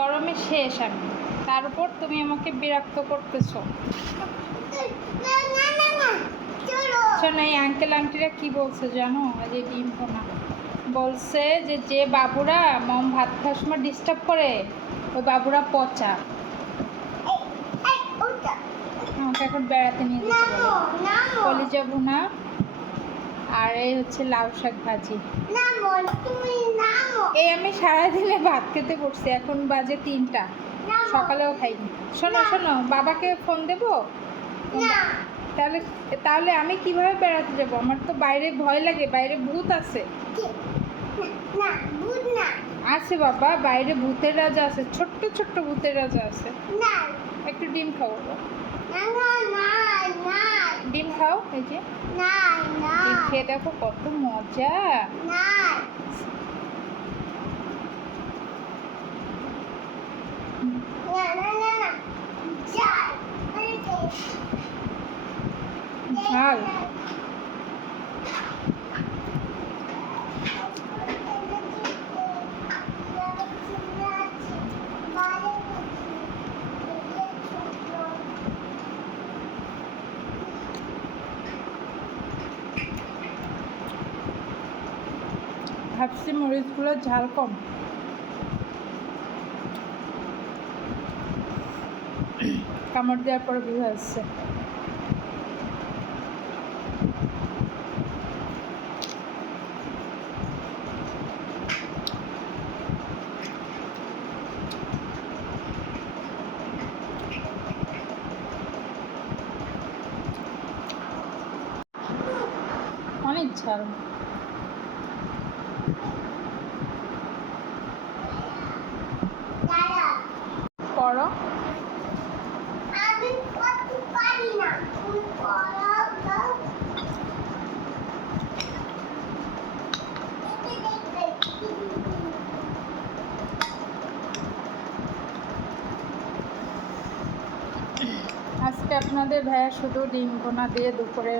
গরমে শেষ আমি, তার উপর তুমি আমাকে বিরক্ত করতেছো। শোনো, এই আঙ্কেল আন্টিরা কি বলছে জানো? যে ডিম পোনা বলছে যে যে বাবুরা মম ভাত খাওয়ার সময় ডিস্টার্ব করে ওই বাবুরা পচা। আমাকে এখন বেড়াতে নিয়ে যেতে বলো। কলিজা ভুনা আর এই হচ্ছে লাউ শাক ভাজি। এই আমি সারাদিনে ভাত খেতে বসছি, এখন বাজে 3টা, সকালেও খাইনি। শোনো শোনো, বাবাকে ফোন দেবো? তাহলে তাহলে আমি কিভাবে বেড়াতে যাবো? আমার তো বাইরে ভয় লাগে, বাইরে ভূত আছে। আছে বাবা, বাইরে ভূতের রাজা আছে, ছোট্ট ছোট্ট ভূতের রাজা আছে। একটু ডিম খাও বাবা, ডিম খাও। এই যে ডিম খেয়ে দেখো কত মজা। ঝাল ভাবছি মরিচগুলোর ঝাল কম। কামড় দেওয়ার পরে বুঝে আসছে। অনেক ঝাল। করো। আজকে আপনাদের ভাইয়া শুধু ডিম ভুনা দিয়ে দুপুরে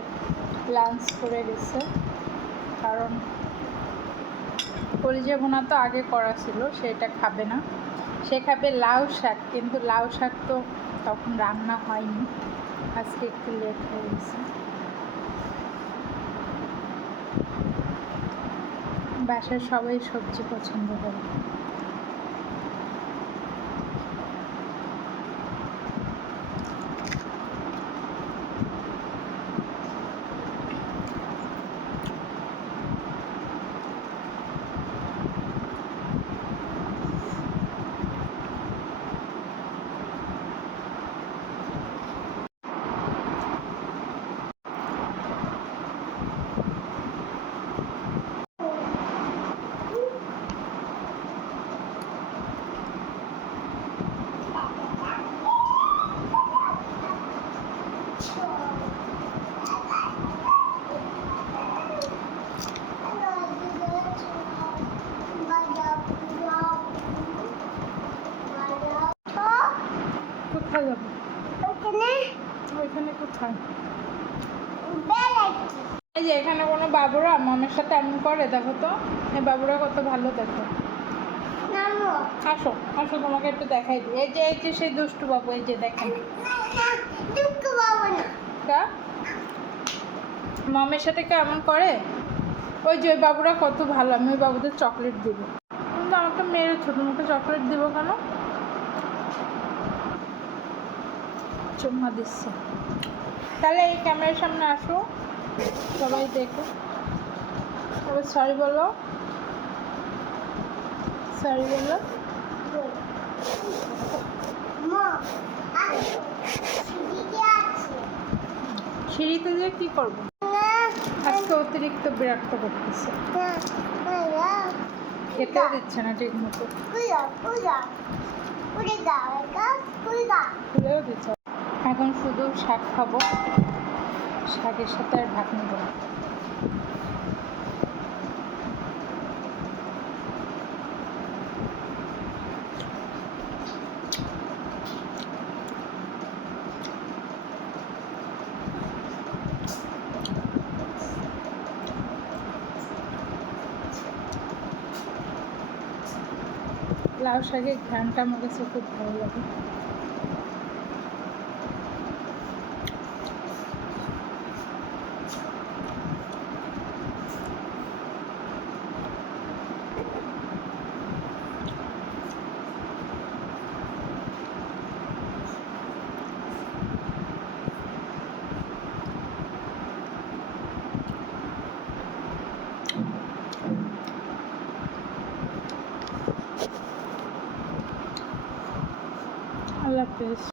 লাঞ্চ করে দিচ্ছে, কারণ কলিজা ভুনা তো আগে করা ছিল, সেটা খাবে না। সে খাবে লাউ শাক, কিন্তু লাউ শাক তো তখন রান্না হয়নি, আজকে একটু লেট হয়ে গেছে। বাসায় সবাই সবজি পছন্দ করে। কোথায় যাবো? ওইখানে কোথায়? এই যে এখানে কোনো বাবুরা মামের সাথে এমন করে, দেখো তো এই বাবুরা কত ভালো, দেখো। আসো আসো, তোমাকে একটু দেখাই দিই। এই যে সেই দুষ্টু বাবু, এই যে দেখেন। মামের সাথে কেউ এমন করে? ওই যে ওই বাবুরা কত ভালো, আমি ওই বাবুদের চকলেট দিব। কিন্তু আমাকে মেরেছো, তোমাকে চকলেট দিব কেন? চুম্মা দিচ্ছে। তাহলে এই ক্যামেরার সামনে আসো, সবাই দেখো, তবে সরি বলো, সরি বলো। সিঁড়িতে যে কি করবো? আজকে অতিরিক্ত বিরক্ত করতেছে, খেতেও দিচ্ছে না ঠিক মতো, খুলেও দিচ্ছে। এখন শুধু শাক খাবো, শাকের সাথে আর ভাত নেবো না। লাউ লাউ শাকের ঘ্রাণটা আমার কাছে খুব ভালো লাগে। আল্লাহ হাফেজ।